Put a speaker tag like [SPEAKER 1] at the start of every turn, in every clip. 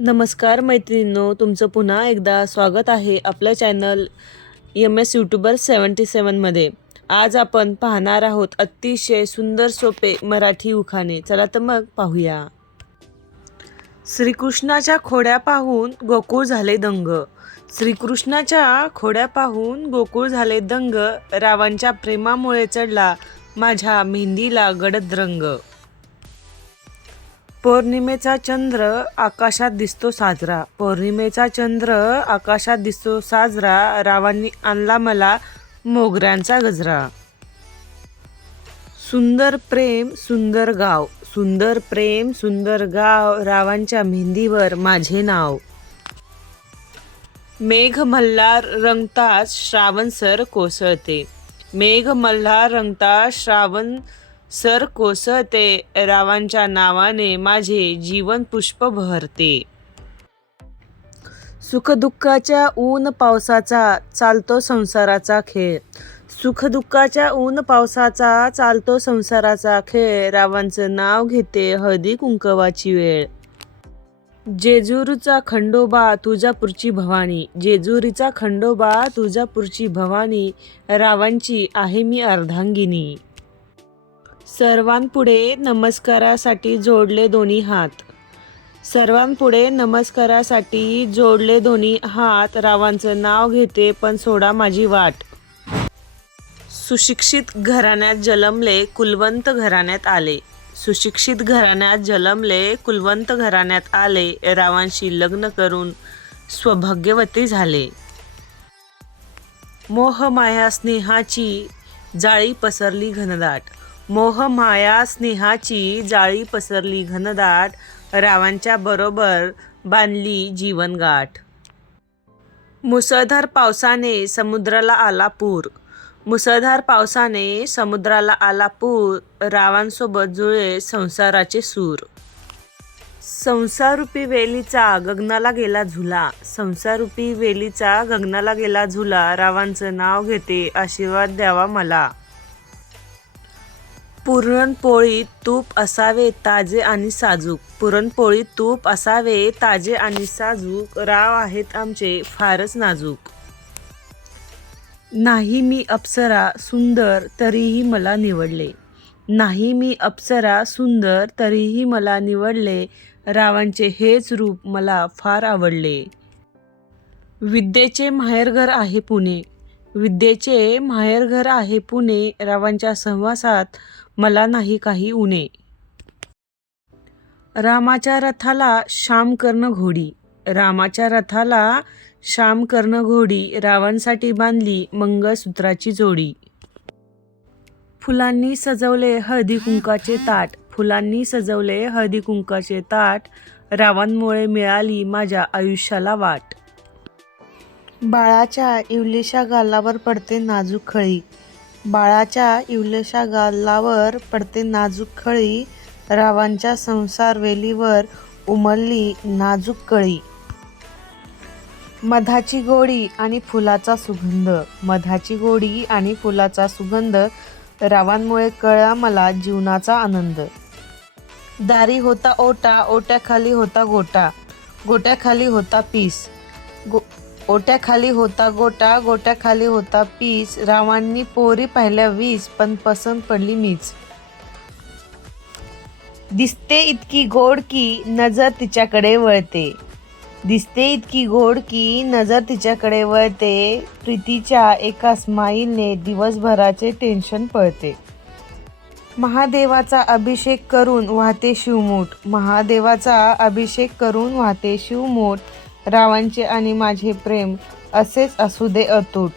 [SPEAKER 1] नमस्कार मैत्रिणींनो तुमचं पुन्हा एकदा स्वागत आहे आपलं channel M S YouTuber seventy सेवनमध्ये आज आपण पाहणार आहोत अतिशय सुंदर सोपे मराठी उखाणे. चला तर मग पाहूया. श्रीकृष्णाच्या खोड्या पाहून गोकुळ झाले दंग. श्रीकृष्णाच्या खोड्या पाहून गोकुळ झाले दंग. रावांच्या प्रेमामुळे चढला माझ्या मेहंदीला गडद रंग. पौर्णिमेचा चंद्र आकाशात दिसतो साजरा. पौर्णिमेचा चंद्र आकाशात दिसतो साजरा. रावांनी आणला मला मोगऱ्यांचा गजरा. सुंदर प्रेम सुंदर गाव. सुंदर प्रेम सुंदर गाव. रावांच्या मेहंदीवर माझे नाव. मेघ मल्हार रंगताच श्रावण सर कोसळते. मेघ मल्हार रंगता श्रावण सर कोसळते रावांच्या नावाने माझे जीवन पुष्प बहरते सुखदुःखाच्या ऊन पावसाचा चालतो संसाराचा खेळ. सुखदुःखाच्या ऊन पावसाचा चालतो संसाराचा खेळ. रावांचं नाव घेते हळदी कुंकवाची वेळ. जेजुरीचा खंडोबा तुळजापूरची भवानी. जेजुरीचा खंडोबा तुळजापूरची भवानी. रावांची आहे मी अर्धांगिनी. सर्वांपुढे नमस्कारासाठी जोडले दोन्ही हात. सर्वांपुढे नमस्कारासाठी जोडले दोन्ही हात. रावांचं नाव घेते पण सोडा माझी वाट. सुशिक्षित घराण्यात जन्मले कुलवंत घराण्यात आले. सुशिक्षित घराण्यात जन्मले कुलवंत घराण्यात आले रावांशी लग्न करून स्वभाग्यवती झाले. मोह माया स्नेहाची जाळी पसरली घनदाट. मोह माया स्नेहाची जाळी पसरली घनदाट रावांच्या बरोबर बांधली जीवनगाठ. मुसळधार पावसाने समुद्राला आला पूर. मुसळधार पावसाने समुद्राला आला पूर रावांसोबत जुळे संसाराचे सूर. संसारूपी वेलीचा गगनाला गेला झुला. संसारूपी वेलीचा गगनाला गेला झुला रावांचं नाव घेते आशीर्वाद द्यावा मला. पुरणपोळीत तूप असावे ताजे आणि साजूक. पुरणपोळीत तूप असावे ताजे आणि साजूक. राव आहेत आमचे फारच नाजूक. नाही मी अप्सरा सुंदर तरीही मला निवडले. नाही मी अप्सरा सुंदर तरीही मला निवडले. रावांचे हेच रूप मला फार आवडले. विद्येचे माहेरघर आहे पुणे. विद्येचे माहेरघर आहे पुणे. रावांच्या सहवासात मला नाही काही उणे रामाच्या रथाला श्याम कर्ण घोडी. रामाच्या रथाला श्याम कर्ण घोडी रावांसाठी बांधली मंगळसूत्राची जोडी. फुलांनी सजवले हळदी कुंकाचे ताट. फुलांनी सजवले हळदी कुंकाचे ताट. रावांमुळे मिळाली माझ्या आयुष्याला वाट. बाळाच्या इवलीशा गालावर पडते नाजूक खळी. बाळाच्या इवलेशा गालावर पडते नाजूक खळी. रावांच्या संसार वेलीवर उमलली नाजूक कळी. मधाची गोडी आणि फुलाचा सुगंध. मधाची गोडी आणि फुलाचा सुगंध रावांमुळे कळला मला जीवनाचा आनंद. दारी होता ओटा ओट्याखाली होता गोटा. गोट्याखाली होता पीस. गो ओट्याखाली होता गोटा गोट्याखाली होता पीस. रावांनी पोरी पाहिल्या वीस पण पसंत पडली मीच. दिसते इतकी गोड की नजर तिच्याकडे वळते. दिसते इतकी गोड की नजर तिच्याकडे वळते. प्रीतीच्या एका स्माईलने दिवसभराचे टेन्शन पळते. महादेवाचा अभिषेक करून वाहते शिवमूठ. महादेवाचा अभिषेक करून वाहते शिवमूठ. रावांचे आणि माझे प्रेम असेच असू दे अतूट.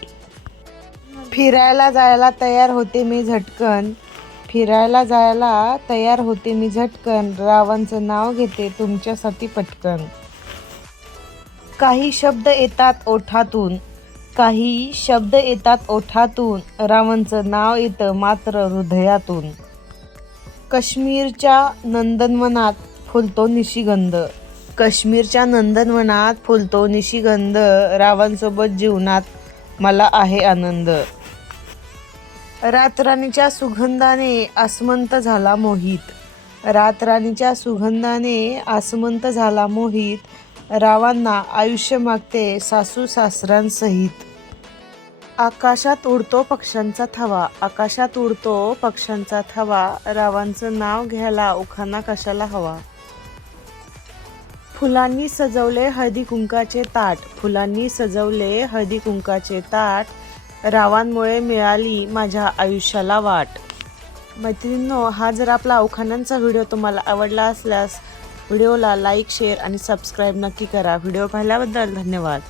[SPEAKER 1] फिरायला जायला तयार होते मी झटकन. फिरायला जायला तयार होते मी झटकन. रावांचं नाव घेते तुमच्यासाठी पटकन. काही शब्द येतात ओठातून. काही शब्द येतात ओठातून. रावांचं नाव येतं मात्र हृदयातून. काश्मीरच्या नंदनवनात फुलतो निशिगंध. काश्मीरच्या नंदनवनात फुलतो निशिगंध रावांसोबत जीवनात मला आहे आनंद. रातराणीच्या सुगंधाने आसमंत झाला मोहित. रातराणीच्या सुगंधाने आसमंत झाला मोहित. रावांना आयुष्य मागते सासू सासऱ्यांसहित. आकाशात उडतो पक्ष्यांचा थवा आकाशात उडतो पक्ष्यांचा थवा. रावांचं नाव घ्यायला उखाना कशाला हवा? फुलांनी सजवले हळदी कुंकाचे ताट. फुलांनी सजवले हळदी कुंकाचे ताट. रावांमुळे मिळाली माझ्या आयुष्याला वाट. मैत्रिणींनो हा जर आपला अवखानांचा व्हिडिओ तुम्हाला आवडला असल्यास व्हिडिओला लाईक शेअर आणि सबस्क्राईब नक्की करा. व्हिडिओ पाहिल्याबद्दल धन्यवाद.